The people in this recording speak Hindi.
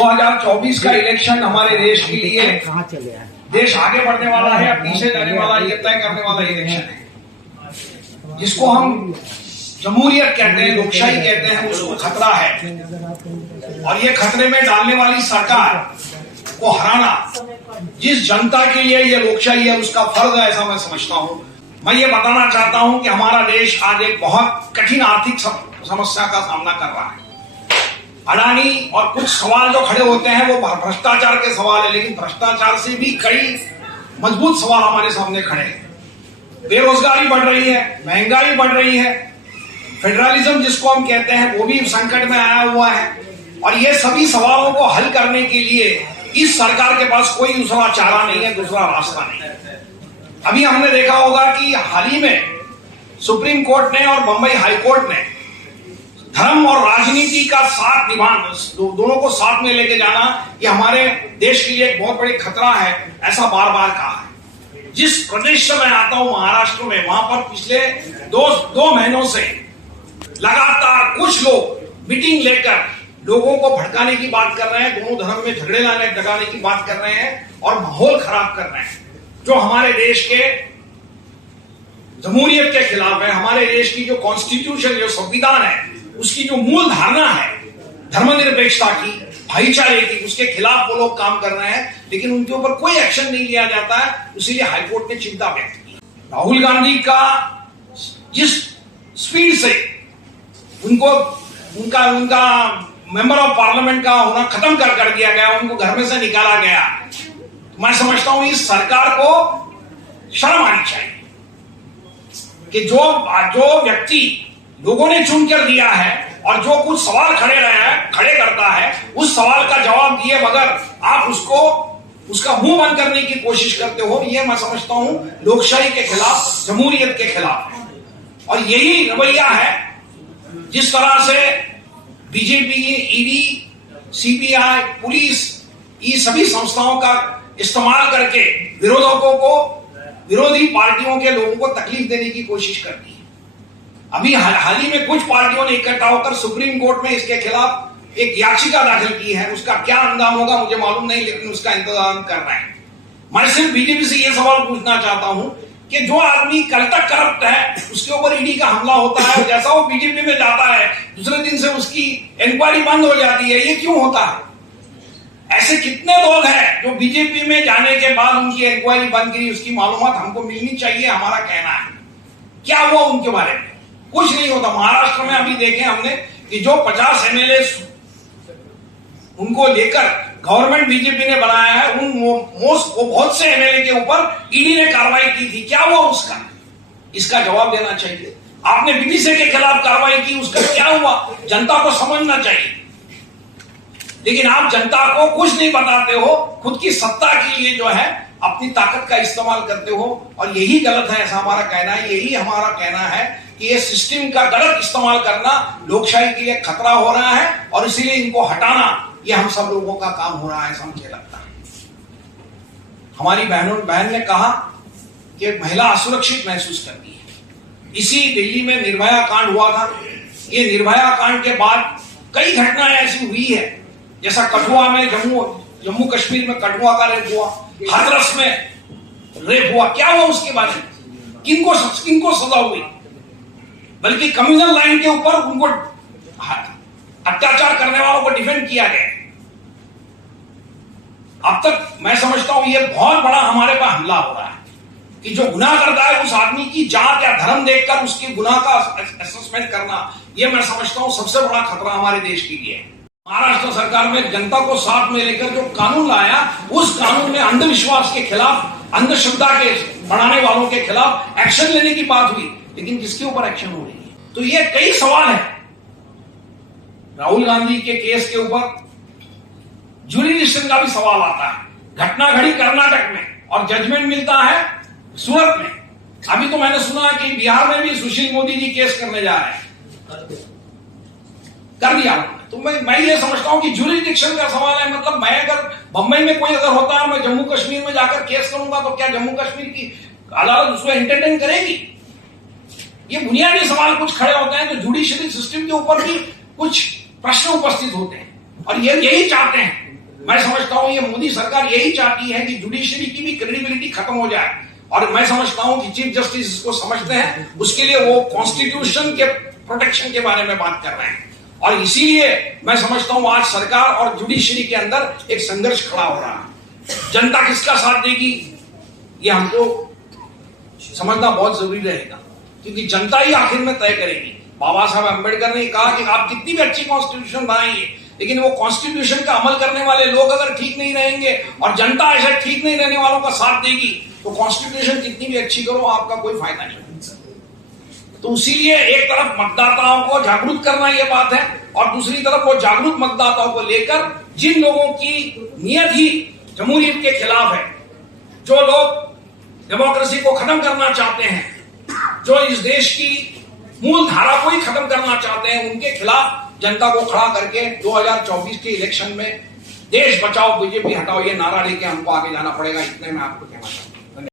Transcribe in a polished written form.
2024 का इलेक्शन हमारे देश के लिए कहाँ चले आए? देश आगे बढ़ने वाला है या पीछे जाने वाला है, ये तय करने वाला इलेक्शन है। जिसको हम जमहूरियत कहते हैं, लोकशाही कहते हैं, उसको खतरा है। और ये खतरे में डालने वाली सरकार को हराना जिस जनता के लिए ये लोकशाही है उसका फर्ज है, ऐसा मैं समझता हूं। मैं ये बताना चाहता हूं कि हमारा देश आज एक बहुत कठिन आर्थिक समस्या का सामना कर रहा है। अडानी और कुछ सवाल जो खड़े होते हैं वो भ्रष्टाचार के सवाल है, लेकिन भ्रष्टाचार से भी कई मजबूत सवाल हमारे सामने खड़े हैं। बेरोजगारी बढ़ रही है, महंगाई बढ़ रही है, फेडरलिज्म जिसको हम कहते हैं वो भी संकट में आया हुआ है। और ये सभी सवालों को हल करने के लिए इस सरकार के पास कोई दूसरा चारा नहीं है, दूसरा रास्ता नहीं है। अभी हमने देखा होगा कि हाल ही में सुप्रीम कोर्ट ने और बंबई हाई कोर्ट ने धर्म और राजनीति का साथ निभाना, दोनों को साथ में लेके जाना, ये हमारे देश के लिए एक बहुत बड़ी खतरा है, ऐसा बार बार कहा है। जिस प्रदेश से मैं आता हूं महाराष्ट्र में, वहां पर पिछले दो महीनों से लगातार कुछ लोग मीटिंग लेकर लोगों को भड़काने की बात कर रहे हैं, दोनों धर्म में झगड़े लगाने की बात कर रहे हैं और माहौल खराब कर रहे हैं, जो हमारे देश के जमहूरियत के खिलाफ है। हमारे देश की जो कॉन्स्टिट्यूशन, जो संविधान है, उसकी जो मूल धारणा है धर्मनिरपेक्षता की, भाईचारे की, उसके खिलाफ वो लोग काम कर रहे हैं, लेकिन उनके ऊपर कोई एक्शन नहीं लिया जाता है। इसीलिए हाईकोर्ट ने चिंता व्यक्त की। राहुल गांधी का जिस स्पीड से उनका मेंबर ऑफ पार्लियामेंट का होना खत्म कर दिया गया, उनको घर में से निकाला गया, मैं समझता हूं इस सरकार को शर्म आनी चाहिए कि जो व्यक्ति लोगों ने चुनकर दिया है और जो कुछ सवाल खड़े करता है, उस सवाल का जवाब दिए बगैर आप उसका मुंह बंद करने की कोशिश करते हो, ये मैं समझता हूं लोकशाही के खिलाफ, जमहूरियत के खिलाफ है। और यही रवैया है जिस तरह से बीजेपी, ईडी, सीबीआई, पुलिस, ये सभी संस्थाओं का इस्तेमाल करके विरोधी पार्टियों के लोगों को तकलीफ देने की कोशिश करती है। अभी हाल ही में कुछ पार्टियों ने इकट्ठा होकर सुप्रीम कोर्ट में इसके खिलाफ एक याचिका दाखिल की है। उसका क्या अंजाम होगा मुझे मालूम नहीं, लेकिन उसका इंतजाम कर रहे हैं। मैं सिर्फ बीजेपी से यह सवाल पूछना चाहता हूं कि जो आदमी कल तक करप्ट है, उसके ऊपर ईडी का हमला होता है, जैसा वो बीजेपी में जाता है दूसरे दिन से उसकी इंक्वायरी बंद हो जाती है, ये क्यों होता है? ऐसे कितने लोग हैं जो बीजेपी में जाने के बाद उनकी इंक्वायरी बंद करी, उसकी मालूमात हमको मिलनी चाहिए, हमारा कहना है। क्या हुआ उनके बारे में? कुछ नहीं होता। महाराष्ट्र में अभी देखें हमने कि जो 50 एमएलए उनको लेकर गवर्नमेंट बीजेपी ने बनाया है, बहुत से एमएलए के ऊपर ईडी ने कार्रवाई की थी। क्या हुआ उसका? इसका जवाब देना चाहिए। आपने बीडीसी के खिलाफ कार्रवाई की, उसका क्या हुआ? जनता को समझना चाहिए। लेकिन आप जनता को कुछ नहीं बताते हो, खुद की सत्ता के लिए जो है अपनी ताकत का इस्तेमाल करते हो, और यही गलत है, ऐसा हमारा कहना है। यही हमारा कहना है कि ये सिस्टम का गलत इस्तेमाल करना लोकशाही के लिए खतरा हो रहा है, और इसीलिए इनको हटाना ये हम सब लोगों का काम हो रहा है, ऐसा मुझे लगता है। हमारी बहन ने कहा कि महिला असुरक्षित महसूस करती है। इसी दिल्ली में निर्भया कांड हुआ था। ये निर्भया कांड के बाद कई घटनाएं ऐसी हुई है, जैसा कठुआ में, जम्मू कश्मीर में कठुआ का रेप हुआ, हाथरस में रेप हुआ। क्या हुआ उसके बारे में? किनको सजा हुई? बल्कि कम्युनल लाइन के ऊपर उनको अत्याचार करने वालों को डिफेंड किया गया। अब तक मैं समझता हूं ये बहुत बड़ा हमारे पर हमला हो रहा है कि जो गुनाह करता है उस आदमी की जात या धर्म देखकर उसके गुनाह का असेसमेंट करना, ये मैं समझता हूं सबसे बड़ा खतरा हमारे देश के लिए है। महाराष्ट्र सरकार में जनता को साथ में लेकर जो कानून लाया, उस कानून में अंधविश्वास के खिलाफ, अंधश्रद्धा के बढ़ाने वालों के खिलाफ एक्शन लेने की बात हुई, लेकिन किसके ऊपर एक्शन हो रही है? तो ये कई सवाल हैं। राहुल गांधी के केस के ऊपर ज्यूरिडिक्शन का भी सवाल आता है। घटना घड़ी कर्नाटक में और जजमेंट मिलता है सूरत में। अभी तो मैंने सुना कि बिहार में भी सुशील मोदी जी केस करने जा रहे हैं, कर दिया। तो मैं ये समझता हूं कि ज्यूरिडिक्शन का सवाल है। मतलब मैं अगर बंबई में कोई अगर होता है, मैं जम्मू कश्मीर में जाकर केस करूंगा, तो क्या जम्मू कश्मीर की अदालत उसको एंटरटेन करेगी? ये बुनियादी सवाल कुछ खड़े होते हैं, तो जुडिशियरी सिस्टम के ऊपर भी कुछ प्रश्न उपस्थित होते हैं, और ये यही चाहते हैं मैं समझता हूं ये मोदी सरकार यही चाहती है कि जुडिशरी की भी क्रेडिबिलिटी खत्म हो जाए, और मैं समझता हूं कि चीफ जस्टिस इसको समझते हैं, उसके लिए वो कॉन्स्टिट्यूशन के प्रोटेक्शन के बारे में बात कर रहे हैं। और इसीलिए मैं समझता हूं आज सरकार और जुडिशरी के अंदर एक संघर्ष खड़ा हो रहा है। जनता किसका साथ देगी ये हमको समझना बहुत जरूरी रहेगा, क्योंकि जनता ही आखिर में तय करेगी। बाबा साहब अम्बेडकर ने कहा कि आप कितनी भी अच्छी कॉन्स्टिट्यूशन बनाइए, लेकिन वो कॉन्स्टिट्यूशन का अमल करने वाले लोग अगर ठीक नहीं रहेंगे और जनता ऐसे ठीक नहीं रहने वालों का साथ देगी तो कॉन्स्टिट्यूशन कितनी भी अच्छी करो आपका कोई फायदा नहीं। तो इसीलिए एक तरफ मतदाताओं को जागरूक करना यह बात है, और दूसरी तरफ वो जागरूक मतदाताओं को लेकर जिन लोगों की नियत ही जमहूरियत के खिलाफ है, जो लोग डेमोक्रेसी को खत्म करना चाहते हैं, जो इस देश की मूल धारा को ही खत्म करना चाहते हैं, उनके खिलाफ जनता को खड़ा करके 2024 के इलेक्शन में देश बचाओ बीजेपी हटाओ ये नारा लेके हमको आगे जाना पड़ेगा। इतने में आपको कहना चाहूंगा।